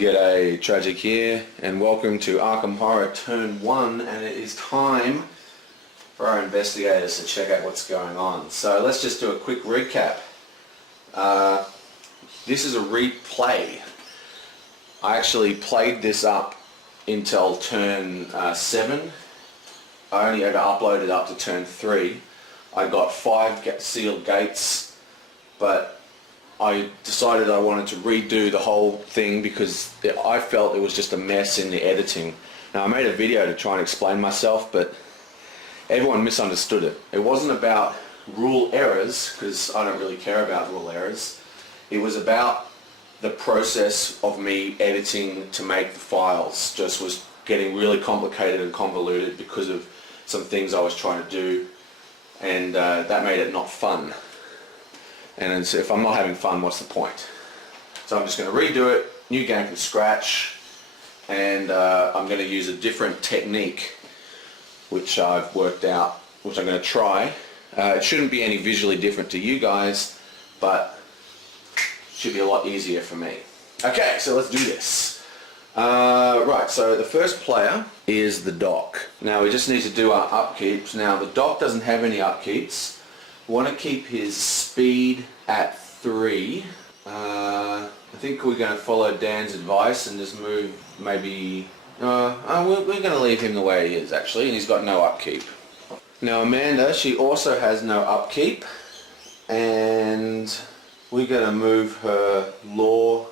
G'day, Tragic here, and welcome to Arkham Horror Turn 1, and it is time for our investigators to check out what's going on. So let's just do a quick recap. This is a replay. I actually played this up until turn 7. I only ever uploaded up to turn 3. I got 5 sealed gates, but I decided I wanted to redo the whole thing because I felt it was just a mess in the editing. Now I made a video to try and explain myself, but everyone misunderstood it. It wasn't about rule errors, because I don't really care about rule errors. It was about the process of me editing to make the files. Just was getting really complicated and convoluted because of some things I was trying to do, and that made it not fun. And so if I'm not having fun, what's the point? So I'm just going to redo it, new game from scratch, and I'm going to use a different technique which I've worked out, which I'm going to try. It shouldn't be any visually different to you guys, but it should be a lot easier for me. Okay, so let's do this. Right, so the first player is the Doc. Now we just need to do our upkeeps. Now the Doc doesn't have any upkeeps. We want to keep his speed at 3. I think we're going to follow Dan's advice and just move maybe... we're going to leave him the way he is actually, and he's got no upkeep. Now Amanda, she also has no upkeep, and we're going to move her law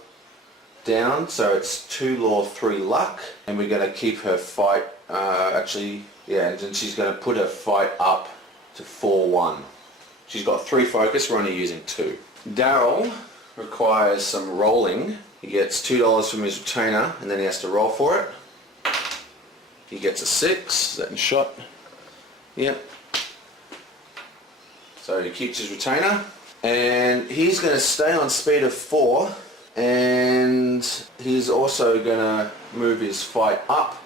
down, so it's 2 law, 3 luck, and we're going to keep her fight, and she's going to put her fight up to 4-1. She's got 3 focus, we're only using 2. Daryl requires some rolling. He gets $2 from his retainer, and then he has to roll for it. He gets a 6, is that in shot? Yep. So he keeps his retainer, and he's going to stay on speed of 4, and he's also going to move his fight up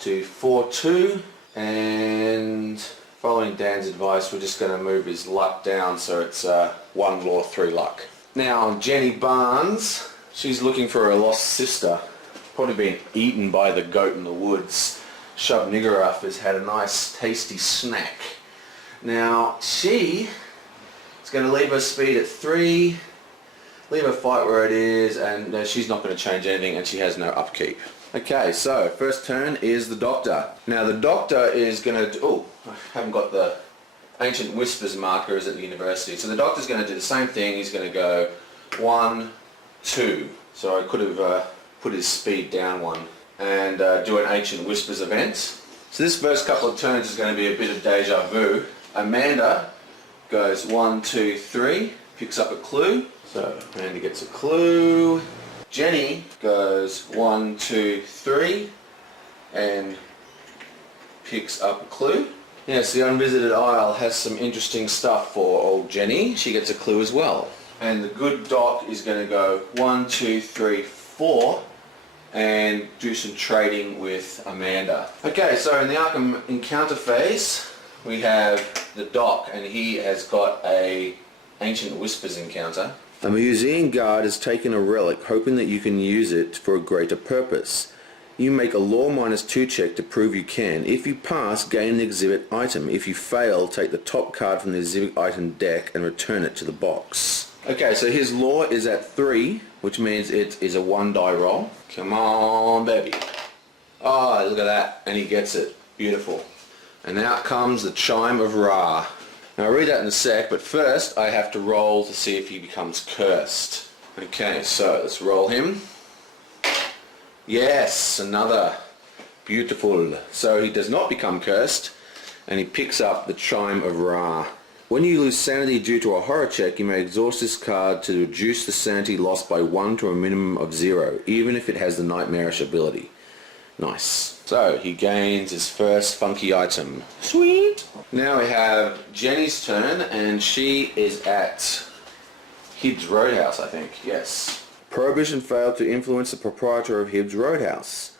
to 4-2, and following Dan's advice, we're just going to move his luck down, so it's 1 law, 3 luck. Now Jenny Barnes, she's looking for her lost sister. Probably been eaten by the goat in the woods. Shub Niggurath has had a nice tasty snack. Now she is going to leave her speed at 3, leave her fight where it is, and she's not going to change anything, and she has no upkeep. Okay, so first turn is the Doctor. Now the Doctor is going to... Oh, I haven't got the Ancient Whispers markers at the university. So the Doctor's going to do the same thing. He's going to go 1, 2. So I could have put his speed down 1 and do an Ancient Whispers event. So this first couple of turns is going to be a bit of deja vu. Amanda goes 1, 2, 3, picks up a clue. So Amanda gets a clue. Jenny goes 1, 2, 3 and picks up a clue. Yes, the Unvisited Isle has some interesting stuff for old Jenny. She gets a clue as well. And the good Doc is going to go 1, 2, 3, 4 and do some trading with Amanda. Okay, so in the Arkham encounter phase we have the Doc, and he has got a Ancient Whispers encounter. A museum guard has taken a relic, hoping that you can use it for a greater purpose. You make a law -2 check to prove you can. If you pass, gain an exhibit item. If you fail, take the top card from the exhibit item deck and return it to the box. Okay, so his law is at 3, which means it is a 1 die roll. Come on, baby. Oh, look at that. And he gets it. Beautiful. And out comes the Chime of Ra. Now I'll read that in a sec, but first I have to roll to see if he becomes cursed. Okay, so let's roll him. Yes, another. Beautiful. So he does not become cursed, and he picks up the Chime of Ra. When you lose sanity due to a horror check, you may exhaust this card to reduce the sanity lost by 1 to a minimum of 0, even if it has the Nightmarish ability. Nice. So he gains his first funky item. Sweet! Now we have Jenny's turn, and she is at Hibbs Roadhouse, I think. Yes. Prohibition failed to influence the proprietor of Hibbs Roadhouse.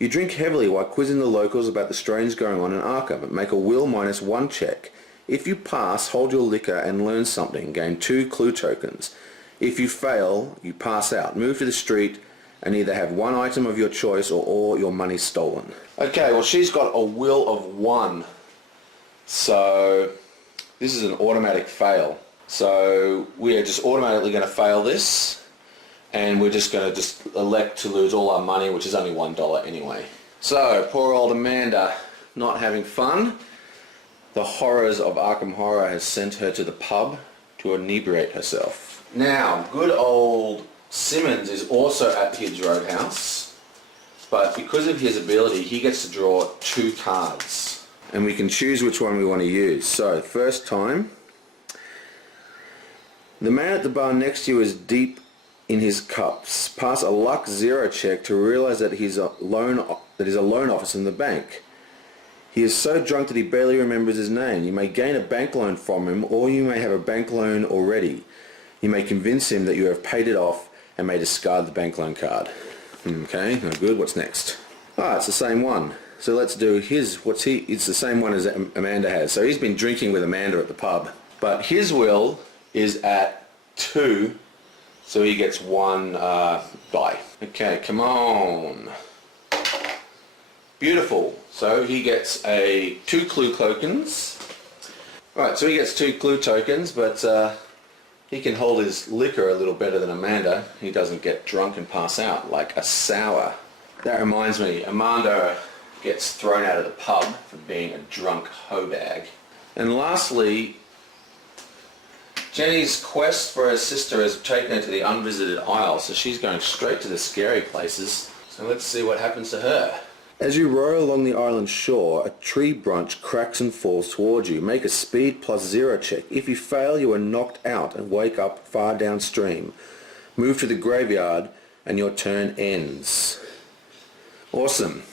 You drink heavily while quizzing the locals about the strange going on in Arkham, but make a will -1 check. If you pass, hold your liquor and learn something. Gain 2 clue tokens. If you fail, you pass out. Move to the street and either have one item of your choice or all your money stolen. Okay, well she's got a will of 1. So this is an automatic fail. So we are just automatically going to fail this, and we're just going to just elect to lose all our money, which is only $1 anyway. So poor old Amanda, not having fun. The horrors of Arkham Horror has sent her to the pub to inebriate herself. Now, good old Simmons is also at Hid's Roadhouse, but because of his ability, he gets to draw 2 cards. And we can choose which one we want to use. So, first time. The man at the bar next to you is deep in his cups. Pass a luck 0 check to realize that he's a loan officer in the bank. He is so drunk that he barely remembers his name. You may gain a bank loan from him, or you may have a bank loan already. You may convince him that you have paid it off and may discard the bank loan card. Okay, no good. What's next? Ah, it's the same one. So let's do his. It's the same one as Amanda has. So he's been drinking with Amanda at the pub. But his will is at 2, so he gets 1 die. Okay, come on. Beautiful. So he gets 2 clue tokens. Right, so he gets 2 clue tokens, but he can hold his liquor a little better than Amanda. He doesn't get drunk and pass out like a sour. That reminds me, Amanda gets thrown out of the pub for being a drunk hoe bag. And lastly, Jenny's quest for her sister has taken her to the unvisited isle, so she's going straight to the scary places. So let's see what happens to her. As you row along the island shore, a tree branch cracks and falls towards you. Make a speed +0 check. If you fail, you are knocked out and wake up far downstream. Move to the graveyard and your turn ends. Awesome.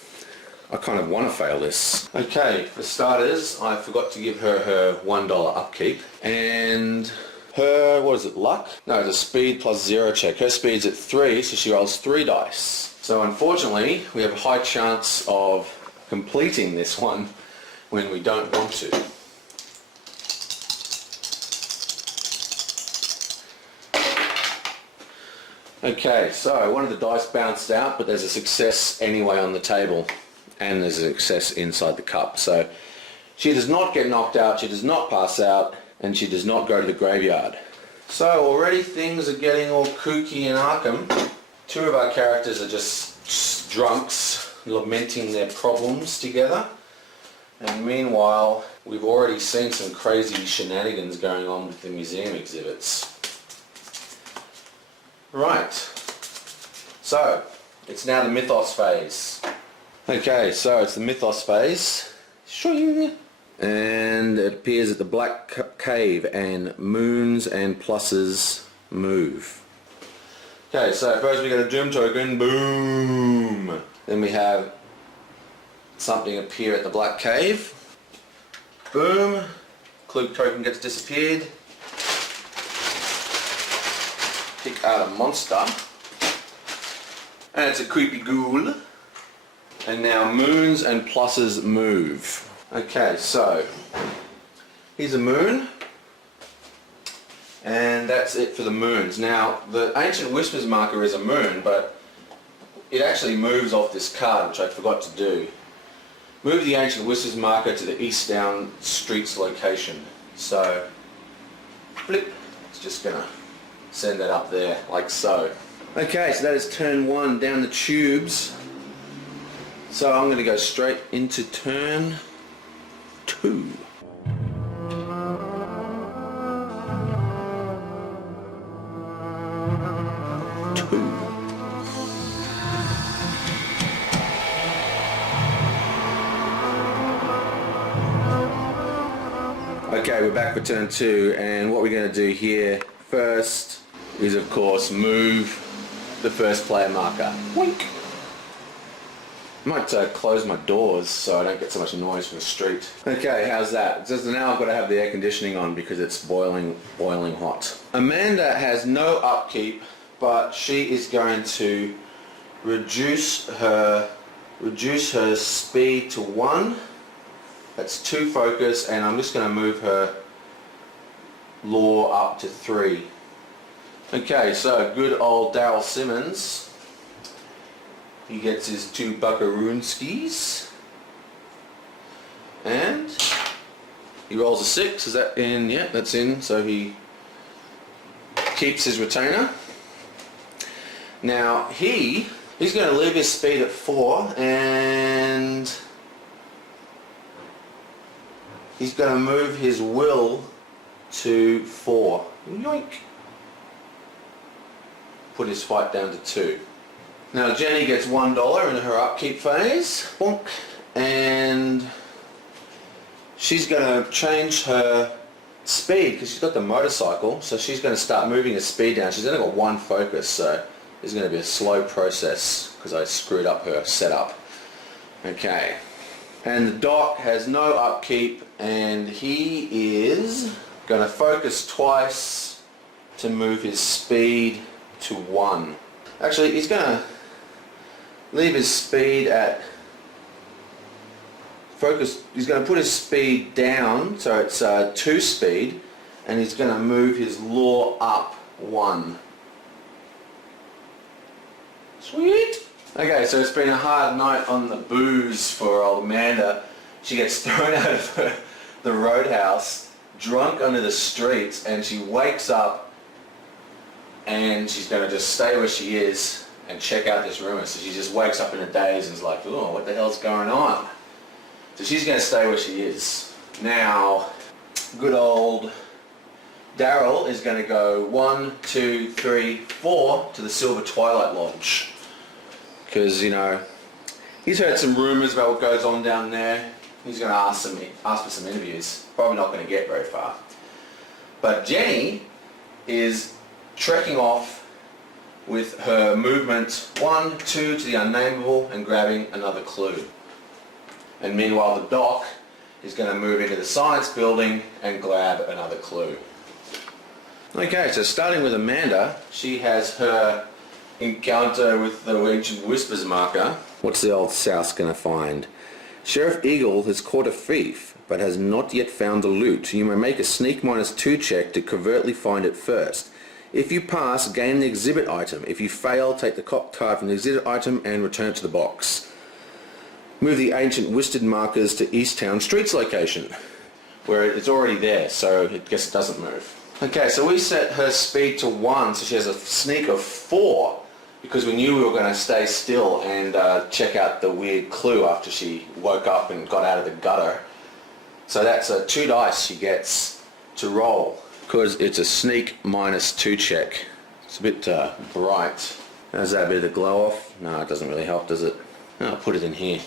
I kind of want to fail this. Okay, for starters, I forgot to give her her $1 upkeep. And her, what is it, luck? No, it's a speed +0 check. Her speed's at 3, so she rolls 3 dice. So unfortunately, we have a high chance of completing this one when we don't want to. Okay, so one of the dice bounced out, but there's a success anyway on the table, and there's a success inside the cup. So she does not get knocked out, she does not pass out, and she does not go to the graveyard. So already things are getting all kooky in Arkham. 2 of our characters are just drunks lamenting their problems together, and meanwhile we've already seen some crazy shenanigans going on with the museum exhibits. Right, so it's now the mythos phase. Okay, so it's the mythos phase. Shing. And it appears at the Black Cave, and moons and pluses move. Okay, so first we get a doom token, boom. Then we have something appear at the Black Cave, boom. Clue token gets disappeared. Pick out a monster, and it's a creepy ghoul. And now moons and pluses move. Okay, so here's a moon. And that's it for the moons. Now, the Ancient Whispers marker is a moon, but it actually moves off this card, which I forgot to do. Move the Ancient Whispers marker to the East Down Streets location. So, flip. It's just going to send that up there, like so. Okay, so that is turn 1 down the tubes. So I'm going to go straight into turn 2. Okay, we're back for turn 2, and what we're going to do here first is, of course, move the first player marker. Wink! I might close my doors so I don't get so much noise from the street. Okay, how's that? So now I've got to have the air conditioning on because it's boiling hot. Amanda has no upkeep, but she is going to reduce her speed to 1. That's 2 focus, and I'm just going to move her lore up to 3. Okay, so good old Daryl Simmons He gets his 2 buckaroonskis. And he rolls a 6. Is that in? Yeah, that's in. So he keeps his retainer. Now he's going to leave his speed at 4 and he's going to move his will to 4. Yoink. Put his fight down to 2. Now Jenny gets $1 in her upkeep phase. Bonk. And she's going to change her speed because she's got the motorcycle, so she's going to start moving her speed down. She's only got 1 focus, so it's going to be a slow process because I screwed up her setup. Okay. And the Doc has no upkeep and he is going to focus twice to move his speed to 1. Actually, he's going to leave his speed at focus. He's going to put his speed down, so it's 2 speed, and he's going to move his law up 1. Sweet. Okay, so it's been a hard night on the booze for old Amanda. She gets thrown out of the roadhouse, drunk under the streets, and she wakes up and she's going to just stay where she is and check out this rumour. So she just wakes up in a daze and is like, oh, what the hell's going on? So she's going to stay where she is. Now, good old Daryl is going to go 1, 2, 3, 4 to the Silver Twilight Lodge. Because, you know, he's heard some rumours about what goes on down there. He's going to ask for some interviews. Probably not going to get very far. But Jenny is trekking off with her movement 1, 2 to the unnameable and grabbing another clue. And meanwhile the Doc is going to move into the science building and grab another clue. Okay, so starting with Amanda, she has her encounter with the Ancient Whispers marker. What's the old South going to find? Sheriff Eagle has caught a thief, but has not yet found the loot. You may make a sneak -2 check to covertly find it first. If you pass, gain the exhibit item. If you fail, take the cop card from the exhibit item and return it to the box. Move the Ancient Whispered markers to East Town Street's location, where it's already there, so I guess it doesn't move. Okay, so we set her speed to 1, so she has a sneak of 4, because we knew we were going to stay still and check out the weird clue after she woke up and got out of the gutter. So that's 2 dice she gets to roll, because it's a sneak -2 check. It's a bit bright. How's that, a bit of the glow off? No, it doesn't really help, does it? No, I'll put it in here.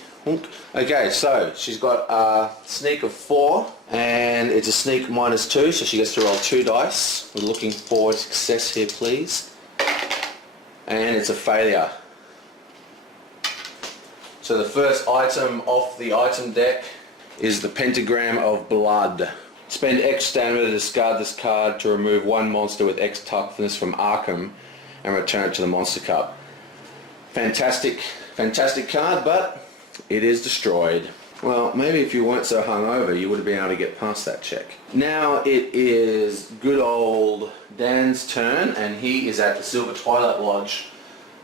Okay, so she's got a sneak of 4 and it's a sneak -2, so she gets to roll 2 dice. We're looking for success here, please. And it's a failure. So the first item off the item deck is the Pentagram of Blood. Spend X stamina to discard this card to remove 1 monster with X toughness from Arkham and return it to the monster cup. Fantastic card, but it is destroyed. Well, maybe if you weren't so hungover, you would have been able to get past that check. Now it is good old Dan's turn, and he is at the Silver Twilight Lodge.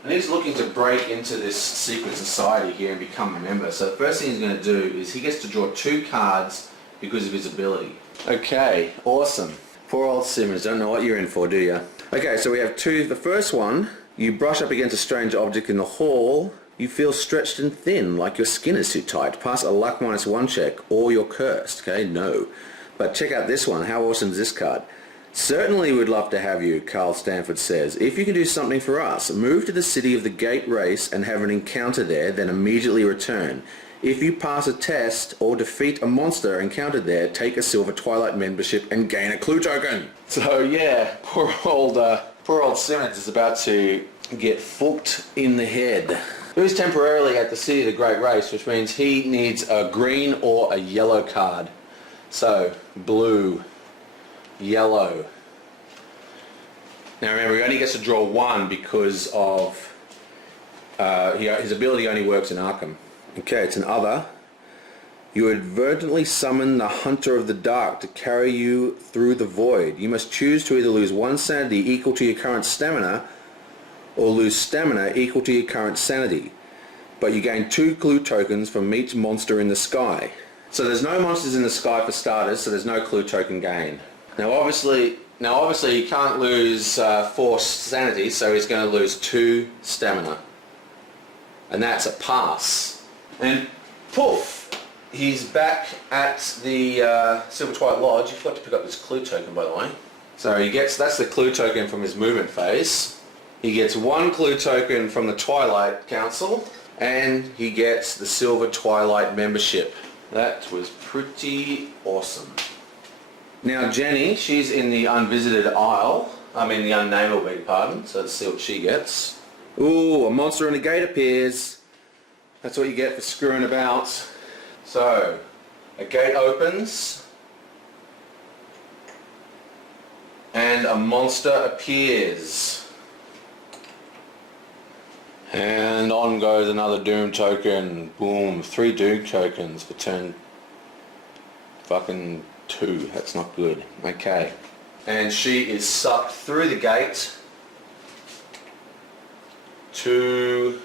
And he's looking to break into this secret society here and become a member. So the first thing he's going to do is he gets to draw 2 cards because of his ability. Okay, awesome. Poor old Simmons, don't know what you're in for, do you? Okay, so we have 2. The first one, you brush up against a strange object in the hall. You feel stretched and thin, like your skin is too tight. Pass a luck -1 check, or you're cursed. Okay, no. But check out this one. How awesome is this card? Certainly would love to have you, Carl Stanford says. If you can do something for us, move to the city of the Gate Race and have an encounter there, then immediately return. If you pass a test or defeat a monster encountered there, take a Silver Twilight membership and gain a clue token. So yeah, poor old Simmons is about to get fucked in the head. He was temporarily at the City of the Great Race, which means he needs a green or a yellow card. So, blue, yellow. Now remember, he only gets to draw 1 because of his ability only works in Arkham. Okay, it's an other. You advertently summon the Hunter of the Dark to carry you through the void. You must choose to either lose 1 sanity equal to your current stamina, or lose stamina equal to your current sanity. but you gain 2 clue tokens from each monster in the sky. So there's no monsters in the sky for starters, so there's no clue token gain. Now obviously he can't lose 4 sanity, so he's going to lose 2 stamina. And that's a pass. And poof! He's back at the Silver Twilight Lodge. You forgot to pick up this clue token, by the way. So that's the clue token from his movement phase. He gets 1 clue token from the Twilight Council, and he gets the Silver Twilight membership. That was pretty awesome. Now Jenny, she's in the Unvisited Isle. I mean the Unnameable, beg your pardon. So let's see what she gets. Ooh, a monster in a gate appears. That's what you get for screwing about. So, a gate opens, and a monster appears. And on goes another Doom token. Boom, 3 Doom tokens for turn fucking 2. That's not good. Okay. And she is sucked through the gate to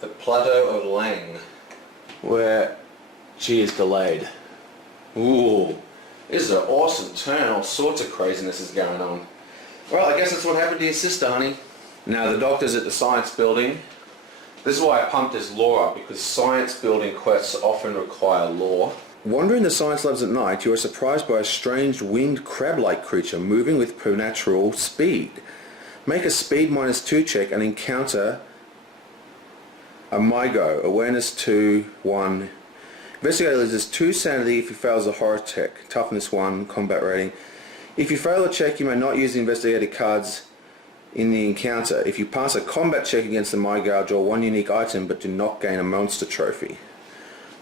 the Plateau of Lang, where she is delayed. Ooh, this is an awesome turn. All sorts of craziness is going on. Well, I guess that's what happened to your sister, honey. Now the doctor's at the science building. This is why I pumped this lore up, because science building quests often require lore. Wandering the science labs at night, you are surprised by a strange winged crab-like creature moving with preternatural speed. Make a speed -2 check and encounter a MyGo, awareness 2, 1. Investigator loses 2 sanity if he fails a horror check, toughness 1, combat rating. If you fail a check, you may not use the investigator cards in the encounter. If you pass a combat check against the MyGo, draw 1 unique item but do not gain a monster trophy.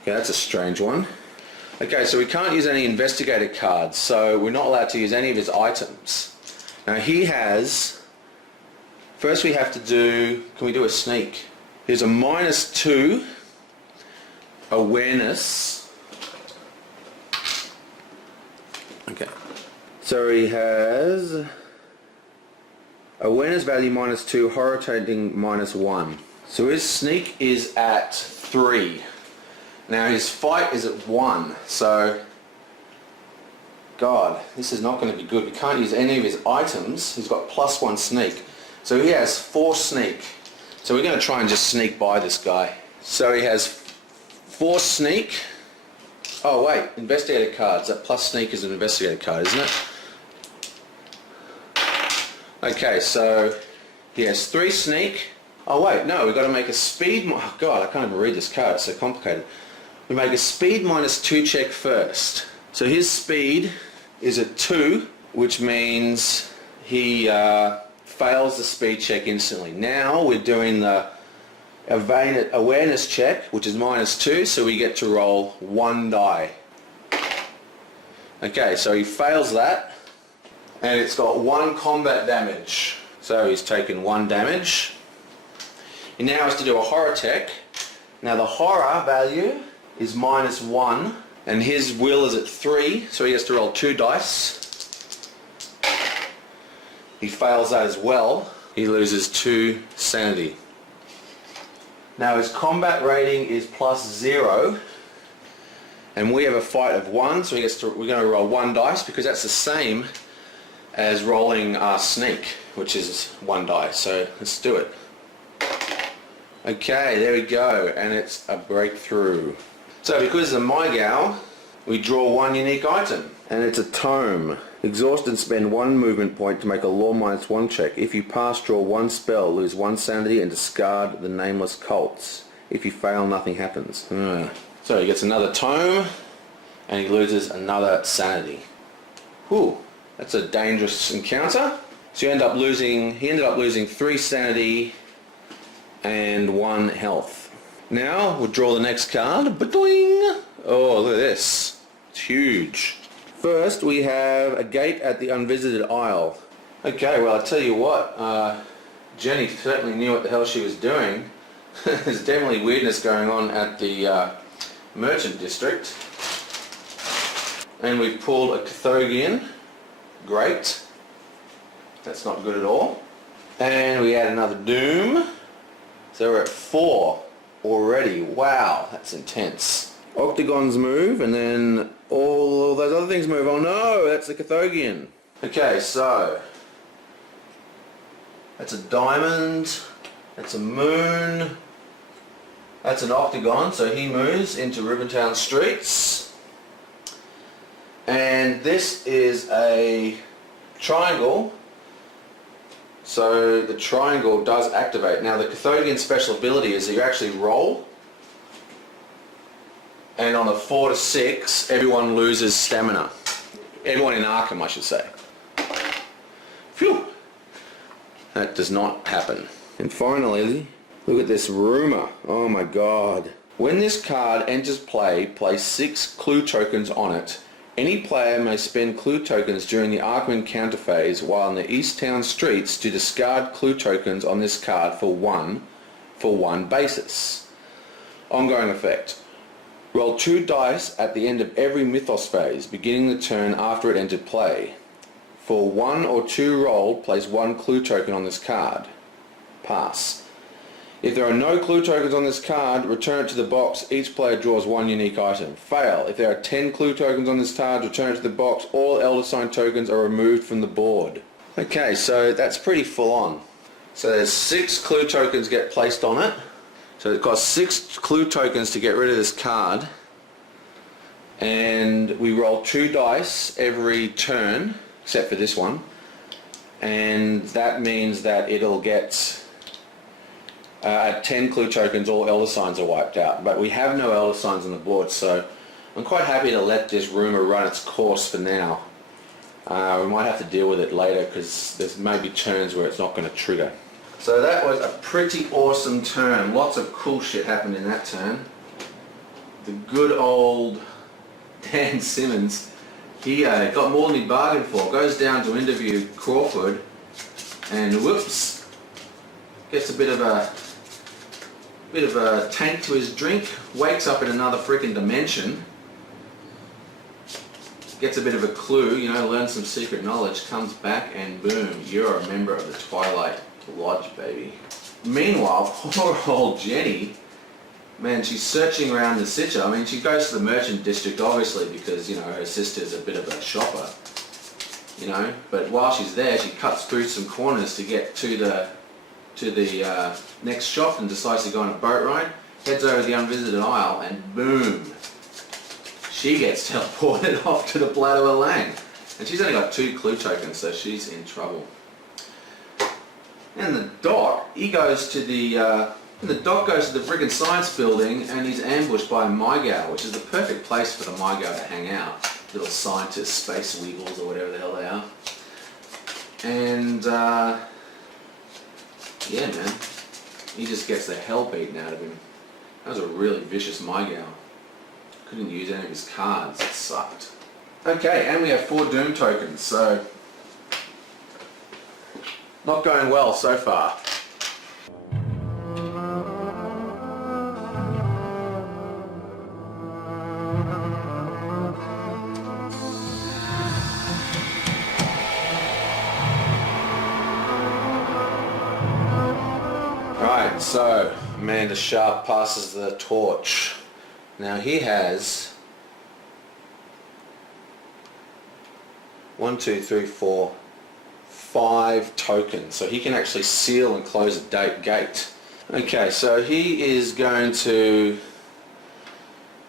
Okay, that's a strange one. Okay, so we can't use any investigator cards, so we're not allowed to use any of his items. Now he has... First we have to do... Can we do a sneak? Here's a -2 awareness. Okay. So he has awareness value -2, horror rating -1. So his sneak is at 3. Now his fight is at 1. So, God, this is not going to be good. We can't use any of his items. He's got +1 sneak. So he has 4 sneak. So we're going to try and just sneak by this guy. So he has 4 sneak. Oh wait, investigator cards. That plus sneak is an investigator card, isn't it? Okay, so he has 3 sneak. Oh wait, no, we've got to make a speed... Oh God, I can't even read this card. It's so complicated. We make a speed -2 check first. So his speed is at 2, which means he... fails the speed check instantly. Now we're doing the awareness check, which is -2, so we get to roll 1 die. Okay, so he fails that, and it's got 1 combat damage. So he's taken 1 damage. He now has to do a horror check. Now the horror value is -1, and his will is at 3, so he has to roll 2 dice. He fails that as well. He loses 2 sanity. Now his combat rating is +0, and we have a fight of 1, so we're going to roll 1 dice, because that's the same as rolling our sneak, which is 1 die. So let's do it. Okay, there we go, and it's a breakthrough. So because of the MyGo, we draw 1 unique item, and it's a tome. Exhaust and spend 1 movement point to make a law -1 check. If you pass, draw 1 spell, lose 1 sanity, and discard the nameless cults. If you fail, nothing happens. So he gets another tome, and he loses another sanity. Whew, that's a dangerous encounter. So he ended up losing 3 sanity and 1 health. Now we'll draw the next card. Ba-doing! Oh, look at this. It's huge. First we have a gate at the Unvisited Isle. Okay, well I tell you what, Jenny certainly knew what the hell she was doing. There's definitely weirdness going on at the Merchant District. And we've pulled a Cathogian. Great. That's not good at all. And we add another Doom. So we're at 4. already. Wow, that's intense. Octagons move, and then all those other things move. Oh no, that's the Cathogian. Okay, so that's a diamond, that's a moon, that's an octagon, so he moves into Ribbontown streets. And this is a triangle, so the triangle does activate. Now the Cathogian special ability is that you actually roll, and on a 4 to 6 everyone loses stamina. Everyone in Arkham, I should say. Phew! That does not happen. And finally, look at this rumour. Oh my god. When this card enters play, place 6 clue tokens on it. Any player may spend clue tokens during the Arkham encounter phase while in the East Town streets to discard clue tokens on this card for one basis. Ongoing effect. Roll 2 dice at the end of every Mythos phase, beginning the turn after it entered play. For 1 or 2 rolled, place 1 clue token on this card. Pass. If there are no clue tokens on this card, return it to the box. Each player draws 1 unique item. Fail. If there are 10 clue tokens on this card, return it to the box. All Elder Sign tokens are removed from the board. Okay, so that's pretty full on. So there's 6 clue tokens get placed on it. So it costs 6 clue tokens to get rid of this card. And we roll 2 dice every turn, except for this one. And that means that it'll get... at 10 clue tokens, all Elder Signs are wiped out. But we have no Elder Signs on the board, so I'm quite happy to let this rumour run its course for now. We might have to deal with it later, because there's maybe turns where it's not going to trigger. So that was a pretty awesome turn. Lots of cool shit happened in that turn. The good old Dan Simmons, he got more than he bargained for. Goes down to interview Crawford, and whoops, gets a bit of a tank to his drink, wakes up in another freaking dimension, gets a bit of a clue, you know, learns some secret knowledge, comes back, and boom, you're a member of the Twilight Lodge, baby. Meanwhile, poor old Jenny, man, she's searching around the city. I mean, she goes to the merchant district, obviously, because, you know, her sister's a bit of a shopper, you know, but while she's there, she cuts through some corners to get to the next shop and decides to go on a boat ride, heads over the unvisited isle, and boom, she gets teleported off to the Plateau of Lang. And she's only got 2 clue tokens, so she's in trouble. And the Doc, he goes to the friggin' science building, and he's ambushed by a Mygow, which is the perfect place for the Mygow to hang out. Little scientists, space weevils, or whatever the hell they are. And yeah, man, he just gets the hell beaten out of him. That was a really vicious Mygow. Couldn't use any of his cards, it sucked. Okay, and we have 4 Doom tokens, so not going well so far. Right, so Amanda Sharp passes the torch. Now he has 1, 2, 3, 4, 5 tokens, so he can actually seal and close a gate. Okay, so he is going to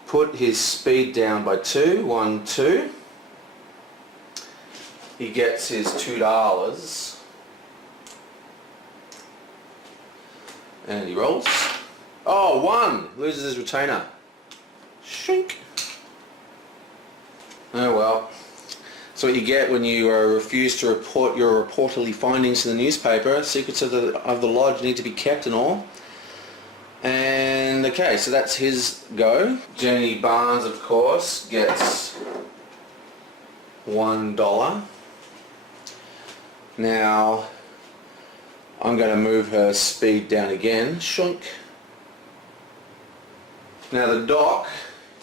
put his speed down by 2, 1, 2. He gets his $2. And he rolls. Oh, 1! Loses his retainer. Shrink. Oh well. That's what you get when you refuse to report your reportedly findings to the newspaper. Secrets of the lodge need to be kept and all. And okay, so that's his go. Jenny Barnes, of course, gets $1. Now I'm going to move her speed down again. Shunk. Now the Doc,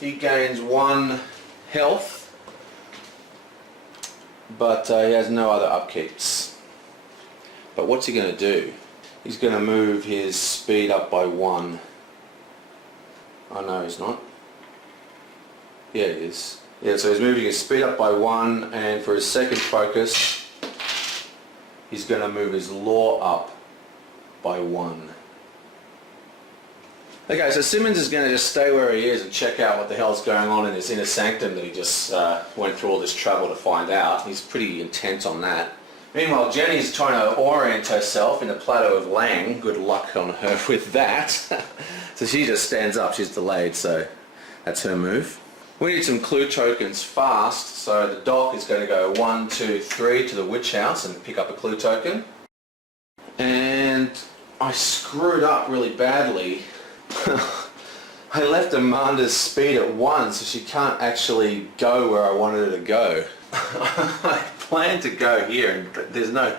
he gains 1 health, but he has no other upkeeps. But what's he going to do? He's going to move his speed up by 1. Oh no, he's not. Yeah, he is. Yeah, so he's moving his speed up by 1, and for his second focus, he's going to move his law up by 1. Okay, so Simmons is going to just stay where he is and check out what the hell's going on in this inner sanctum that he just went through all this trouble to find out. He's pretty intent on that. Meanwhile, Jenny's trying to orient herself in the plateau of Lang. Good luck on her with that. So she just stands up. She's delayed, so that's her move. We need some clue tokens fast, so the doc is going to go 1, 2, 3 to the witch house and pick up a clue token. And I screwed up really badly. I left Amanda's speed at 1, so she can't actually go where I wanted her to go. I planned to go here, and there's no...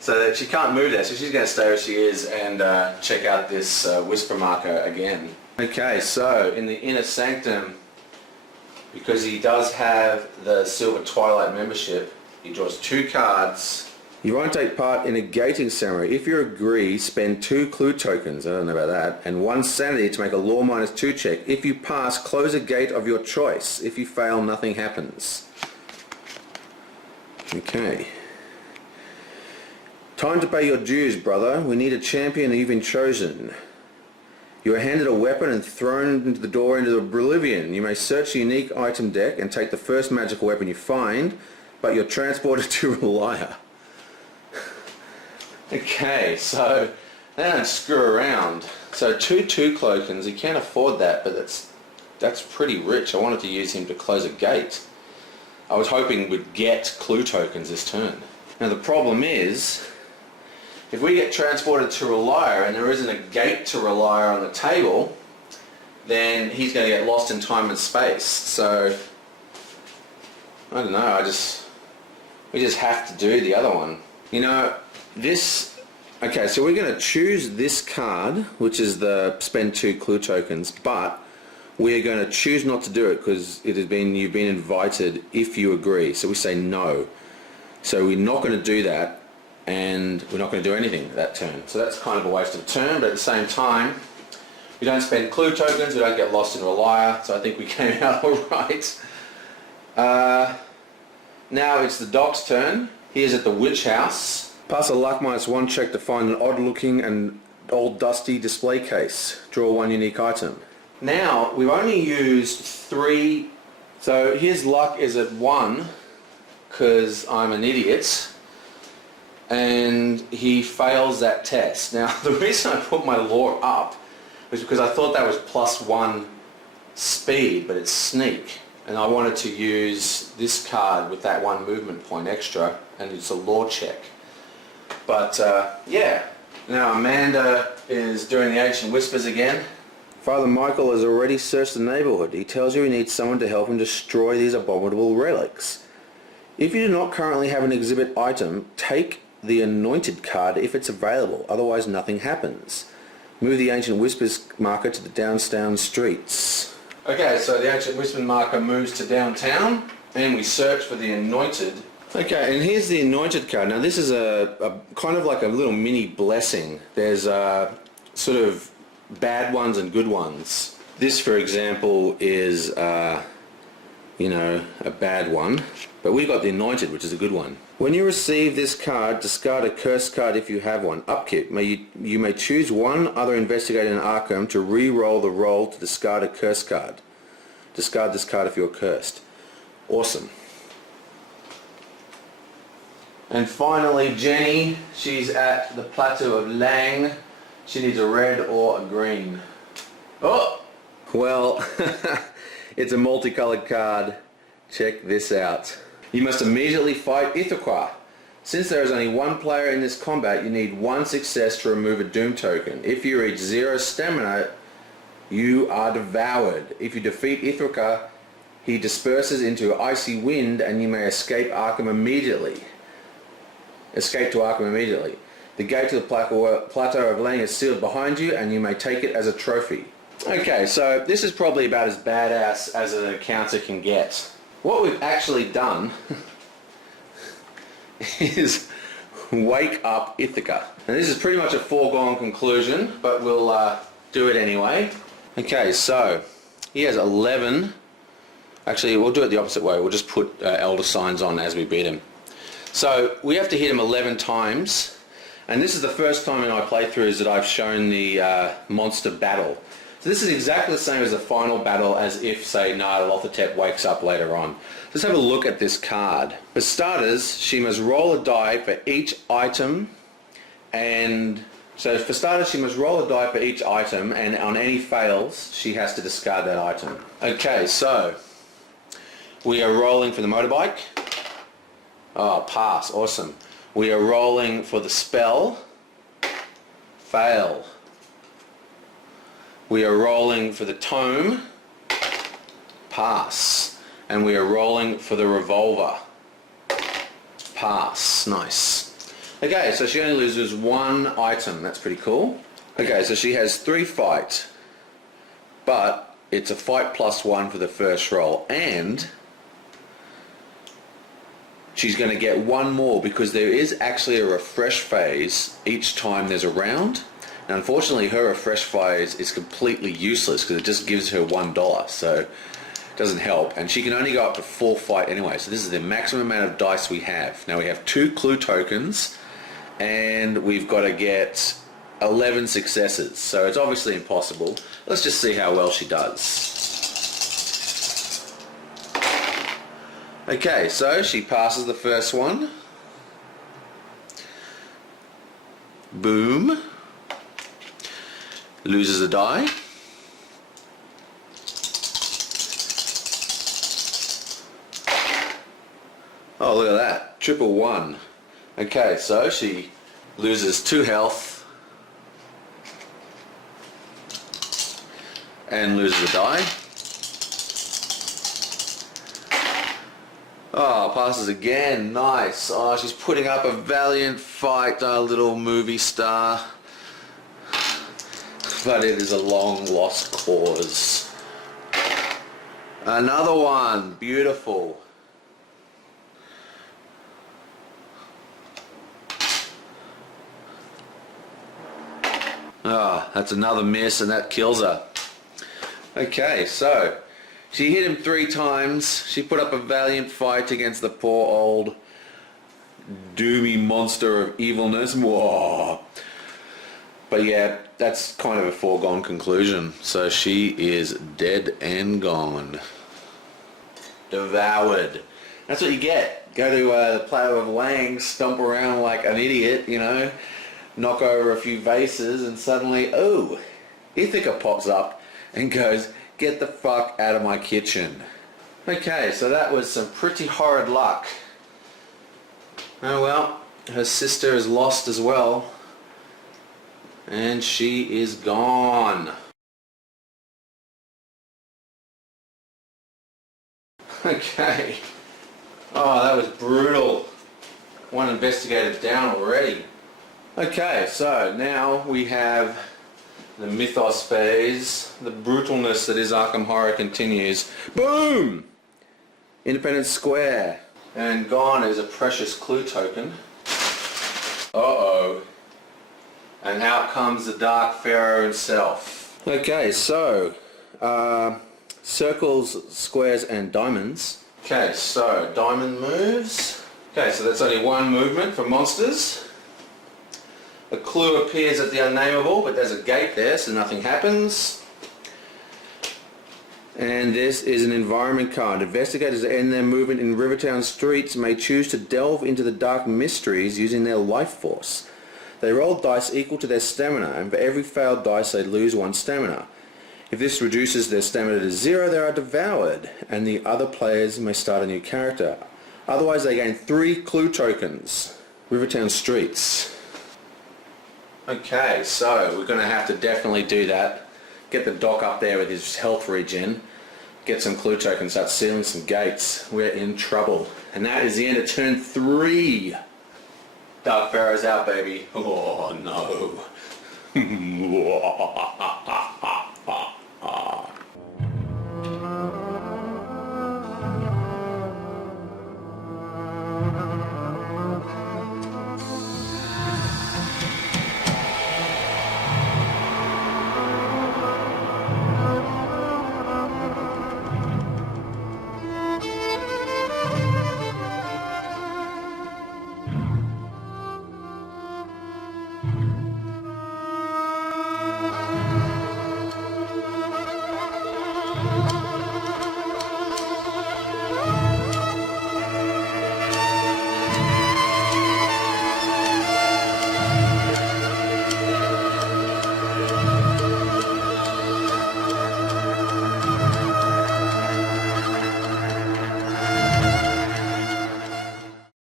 So that she can't move there, so she's going to stay where she is and check out this whisper marker again. Okay, so in the inner sanctum, because he does have the Silver Twilight membership, he draws 2 cards. You won't take part in a gating ceremony. If you agree, spend 2 clue tokens, I don't know about that, and 1 sanity to make a law -2 check. If you pass, close a gate of your choice. If you fail, nothing happens. Okay. Time to pay your dues, brother. We need a champion and you've been chosen. You are handed a weapon and thrown into the door into oblivion. You may search the unique item deck and take the first magical weapon you find, but you're transported to Relia. Okay, so they don't screw around. So 2 tokens, he can't afford that, but that's pretty rich. I wanted to use him to close a gate. I was hoping we'd get clue tokens this turn. Now the problem is, if we get transported to Relia and there isn't a gate to Relia on the table, then he's going to get lost in time and space. So, I don't know, we just have to do the other one. You know, okay, so we're going to choose this card, which is the spend 2 clue tokens, but we're going to choose not to do it because you've been invited if you agree. So we say no. So we're not going to do that, and we're not going to do anything that turn. So that's kind of a waste of a turn, but at the same time, we don't spend clue tokens, we don't get lost in Relia, so I think we came out alright. Now it's the doc's turn. He is at the witch house. Pass a luck -1 check to find an odd looking and old dusty display case. Draw 1 unique item. Now, we've only used 3, so his luck is at 1, because I'm an idiot, and he fails that test. Now, the reason I put my law up was because I thought that was +1 speed, but it's sneak, and I wanted to use this card with that 1 movement point extra, and it's a law check. But yeah, now Amanda is doing the Ancient Whispers again. Father Michael has already searched the neighbourhood. He tells you he needs someone to help him destroy these abominable relics. If you do not currently have an exhibit item, take the Anointed card if it's available, otherwise nothing happens. Move the Ancient Whispers marker to the downtown streets. Okay, so the Ancient Whispers marker moves to downtown, and we search for the Anointed. Okay, and here's the Anointed card. Now this is a kind of like a little mini blessing. There's sort of bad ones and good ones. This, for example, is you know, a bad one, but we got the Anointed, which is a good one. When you receive this card, discard a cursed card if you have one. Upkeep. You may choose one other investigator in Arkham to re-roll the roll to discard a cursed card. Discard this card if you're cursed. Awesome. And finally, Jenny, she's at the Plateau of Lang. She needs a red or a green. Oh! Well, it's a multicolored card. Check this out. You must immediately fight Ithaca. Since there is only 1 player in this combat, you need 1 success to remove a Doom token. If you reach 0 stamina, you are devoured. If you defeat Ithaca, he disperses into icy wind and you may escape Arkham immediately. Escape to Arkham immediately. The gate to the Plateau of Lang is sealed behind you and you may take it as a trophy. Okay, so this is probably about as badass as an encounter can get. What we've actually done is wake up Ithaca. And this is pretty much a foregone conclusion, but we'll do it anyway. Okay, so he has 11. Actually, we'll do it the opposite way. We'll just put elder signs on as we beat him. So we have to hit him 11 times. And this is the first time in our playthroughs that I've shown the monster battle. So this is exactly the same as the final battle, as if, say, Nyarlathotep wakes up later on. Let's have a look at this card. For starters, she must roll a die for each item, and so for starters she must roll a die for each item, and on any fails she has to discard that item. Okay, so we are rolling for the motorbike. Oh, pass, awesome. We are rolling for the spell. Fail. We are rolling for the tome. Pass. And we are rolling for the revolver. Pass. Nice. Okay, so she only loses one item. That's pretty cool. Okay, so she has 3 fight. But it's a fight +1 for the first roll. And she's going to get one more because there is actually a refresh phase each time there's a round. Now, unfortunately, her refresh phase is completely useless because it just gives her $1, so it doesn't help. And she can only go up to 4 fight anyway, so this is the maximum amount of dice we have. Now we have 2 clue tokens, and we've got to get 11 successes, so it's obviously impossible. Let's just see how well she does. Okay, so she passes the first one. Boom. Loses a die. Oh, look at that. Triple 1. Okay, so she loses 2 health and loses a die. Oh, passes again. Nice. Oh, she's putting up a valiant fight, our little movie star. But it is a long lost cause. Another one. Beautiful. Ah, that's another miss, and that kills her. Okay, so she hit him 3 times. She put up a valiant fight against the poor old doomy monster of evilness. Whoa. But yeah, that's kind of a foregone conclusion. So she is dead and gone. Devoured. That's what you get. Go to the Plateau of Lang, stomp around like an idiot, you know, knock over a few vases, and suddenly, oh, Ithaca pops up and goes, "Get the fuck out of my kitchen." Okay, so that was some pretty horrid luck. Oh well, her sister is lost as well. And she is gone. Okay. Oh, that was brutal. One investigator down already. Okay, so now we have the mythos phase. The brutalness that is Arkham Horror continues. Boom! Independence Square. And gone is a precious clue token. Uh-oh. And out comes the Dark Pharaoh himself. Okay, so circles, squares, and diamonds. Okay, so diamond moves. Okay, so that's only one movement for monsters. A clue appears at the unnameable, but there's a gate there, so nothing happens. And this is an environment card. Investigators that end their movement in Rivertown streets may choose to delve into the dark mysteries using their life force. They roll dice equal to their stamina, and for every failed dice they lose 1 stamina. If this reduces their stamina to 0, they are devoured, and the other players may start a new character. Otherwise they gain 3 clue tokens. Rivertown streets. Okay, so we're going to have to definitely do that. Get the doc up there with his health regen. Get some clue tokens, start sealing some gates. We're in trouble. And that is the end of turn 3. Dark Pharaoh's out, baby. Oh no.